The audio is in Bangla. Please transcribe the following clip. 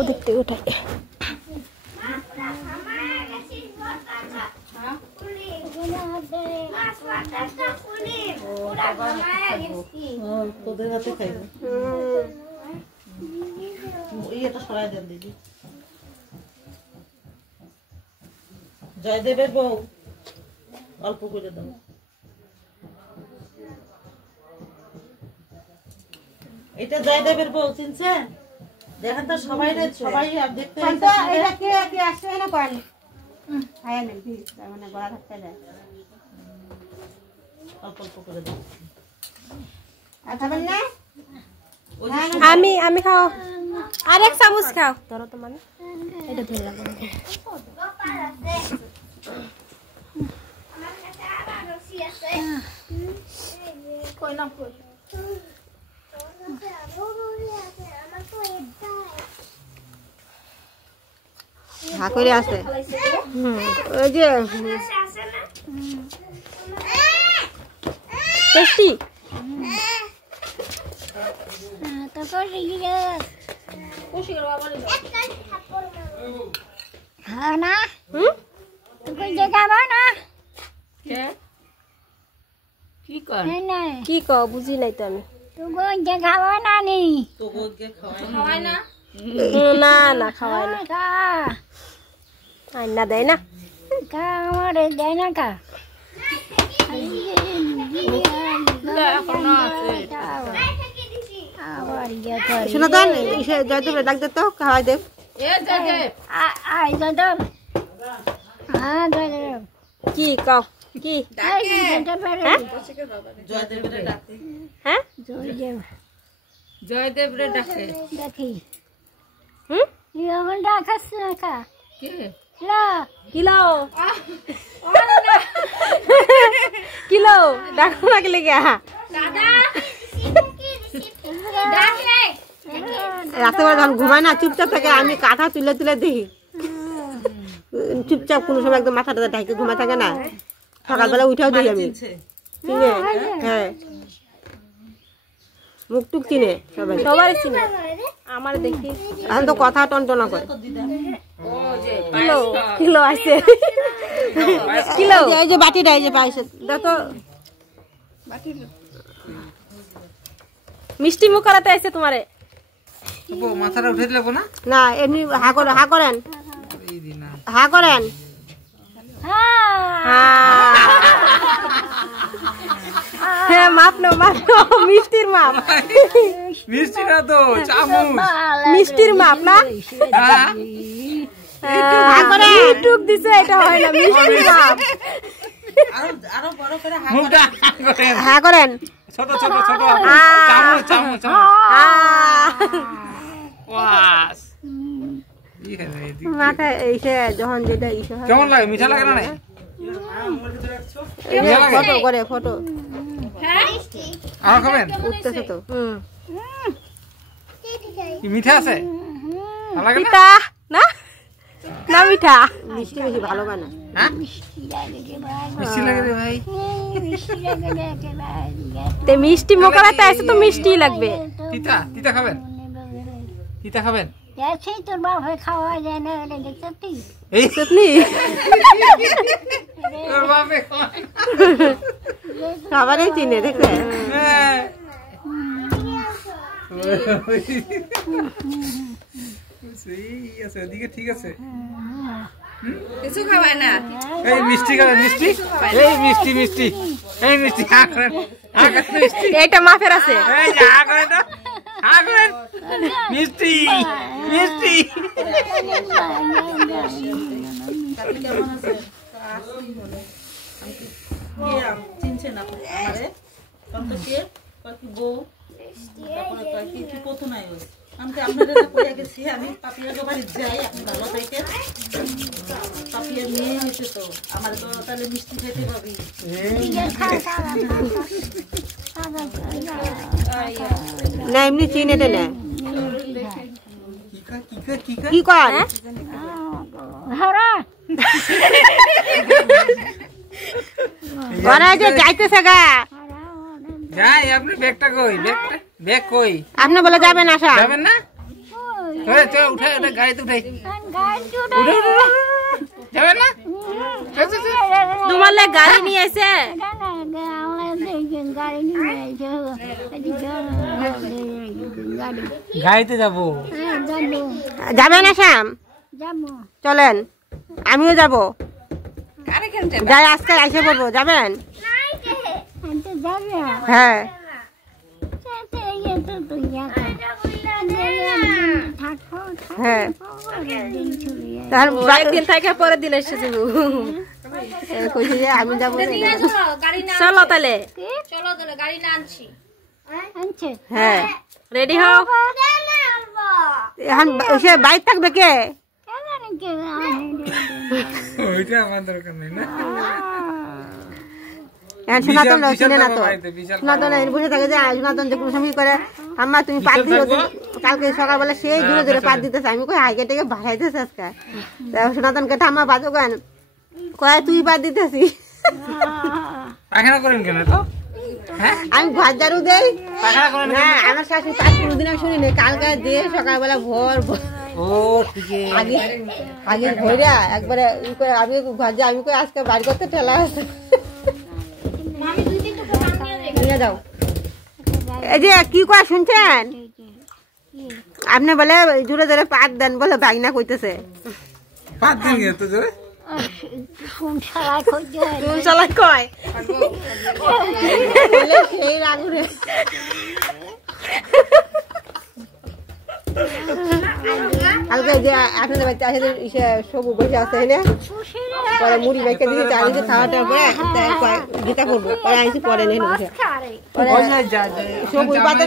ওদিক থেকে উঠাই। তোদের হাতে খাইব এটা সরাই দেন দিদি। জয়দেবের বউ অল্প করে দাও। এটা জয়দেবের বউ চিনছেন? দেখেন তো সবাই সবাই দেখতে আসছে না করেন মানে গলা থাকতে যায় অল্প অল্প করে দাও। খাবেন না? আমি খাও আর এক চামচ খাও। ধরো তো মানে এটা ধরে লাগবে কই না কই হা করে আছে। ওই যে টেস্টি। হ্যাঁ না তুই দেখাবো না কি কও বুঝি নাই তো আমি। তুই দেখাবো না নি তো বউকে খাওয়াই না। না না খাওয়াই না, আইনা দেয় না। আমার দেয় না কা শোনো তো জয়দেব ডাক দে তো খাওয়াই দেব। কি কও কি হ্যাঁ জয়দেব রে ডাকে। দেখি হুম ডাকাস না কা কিলো কিলো ডাকো না গেলে গা রাতেবেলা যখন ঘুমায় না চুপচাপ থাকে, আমি কাঁথা তুলে তুলে দেখি চুপচাপ কোনো সময় একদম মাথাটা ঢাকে ঘুমা থাকে না, সকালবেলা উঠেও দেখি আমি চিনে। হ্যাঁ মুখ টুক চিনে সবাই, সবারই চিনে আমার দেখি। এখন তো কথা টনটনা করে। কিলো কিলো আছে কিলো এই যে বাটিটা এই যে পাইছে দেখো মিষ্টি মুখ করাতে আসছে তোমারে। মাথাটা উঠে দিলে না? না এমনি হা করেন হা করেন হা করেন। হ্যাঁ মাপ নাও মাপ নাও, মিষ্টির মাপ। মিষ্টি না তো চামচ। মিষ্টির মাপ না টুক দিছে, এটা হয় না মিষ্টির মাপ। আরো বড় করে হা করেন ছোট ছোট ছোট চামচ চামচ ওয়াস। মাথায় এসে যখন যেটা ইসে হয় কেমন লাগে? মিঠা লাগে না? ফটো করে ফটো আর খাবেন? উঠতেছে তো। মিঠা আছে? ভালো লাগে না? পিতা না না মিঠা মিষ্টি বেশি ভালো গানা। হ্যাঁ মিষ্টি লাগে রে ভাই। তে মিষ্টি মুখ করাতে আসছে তো মিষ্টি লাগবে। তিতা তিতা খাবেন? তিতা খাবেন? তোর বাপে খাওয়া যায় না দেখতে এই সত্যি তোর বাপে খায় সবারই চিনে দেখে। হ্যাঁ ওদিকে ঠিক আছে। কিছু খাওয়ায় না। এই মিষ্টি খাবেন? মিষ্টি এই মিষ্টি মিষ্টি এই মিষ্টি হা করেন হা করেন মিষ্টি। এটা মাফের আছে। এই যে হা করেন তো হা করেন মিষ্টি মিষ্টি। চিনছেন আপনি আমারে? কত কে কি বউ তারপরে কি কি কত নাই ওই আমি আপনাদের কইয়া গেছি আমি পাপিয়ার বাড়ি যাই, আপনি ভালো থেকে পাপিয়া নিয়ে হয়েছে তো আমার তো তাহলে মিষ্টি খেতে পাবি। না এমনি চিনে দে না কি কর ঘরে যে যাইতেছে গা যাই। আপনি ব্যাগটা কই? ব্যাগটা ব্যাগ কই? আপনি বলে যাবেন? আসা যাবেন না? চল উঠে ওটা গাড়িতে উঠাই যাবে না তোমার লে গাড়ি নিয়ে এসে গাড়িতে যাবো যাবেন শ্যাম চলেন আমিও যাব যাই আজকে এসে পড়বো যাবেন হ্যাঁ হ্যাঁ একদিন থেকে পরের দিন এসে যাবো কইছি যে আমি যাবো চলো তাহলে হ্যাঁ রেডি হও এখন সে বাইক থাকবে কে ওইটা আমার দরকার নেই না সনাতন চিনে না তো সনাতন বসে থাকে যে সনাতন যে কুসুমি করে আম্মা তুমি পাত দিও কালকে সকালবেলা সেই দূরে দূরে পাত দিতেছে আমি কই হাইকে টেকে ভাসাইতেছে আজকে সনাতনকে ঠাম্মা বাজো গান কয় তুই পাত দিতেছি পায়খানা করেন কেন তো আমি ঘর ঝাড়ু দেই না আমার শাশুড়ি পাত কোনোদিন আমি শুনি নাই কালকে দিয়ে সকালবেলা ভোর ও ঠিক আগে আগে ভইরা একবারে আমি ঘর যা আমি কই আজকে বাড়ি করতে ঠেলা আছে নিয়ে যাও এই যে কি কয় শুনছেন আপনি বলে জোরে জোরে পাত দেন বলে ভাগনা কইতেছে পাত দিন তো জোরে কোন শালা কয় বলে সেই রাগুরে কালকে যে আপনাদের বাড়িতে আসে সবু বসে আছে না পরে মুড়ি মেখে দিয়ে চালিয়ে খাওয়াটার পরে গীতা করবো পরে আইসি পরে নেই বসে সবুজ পাতে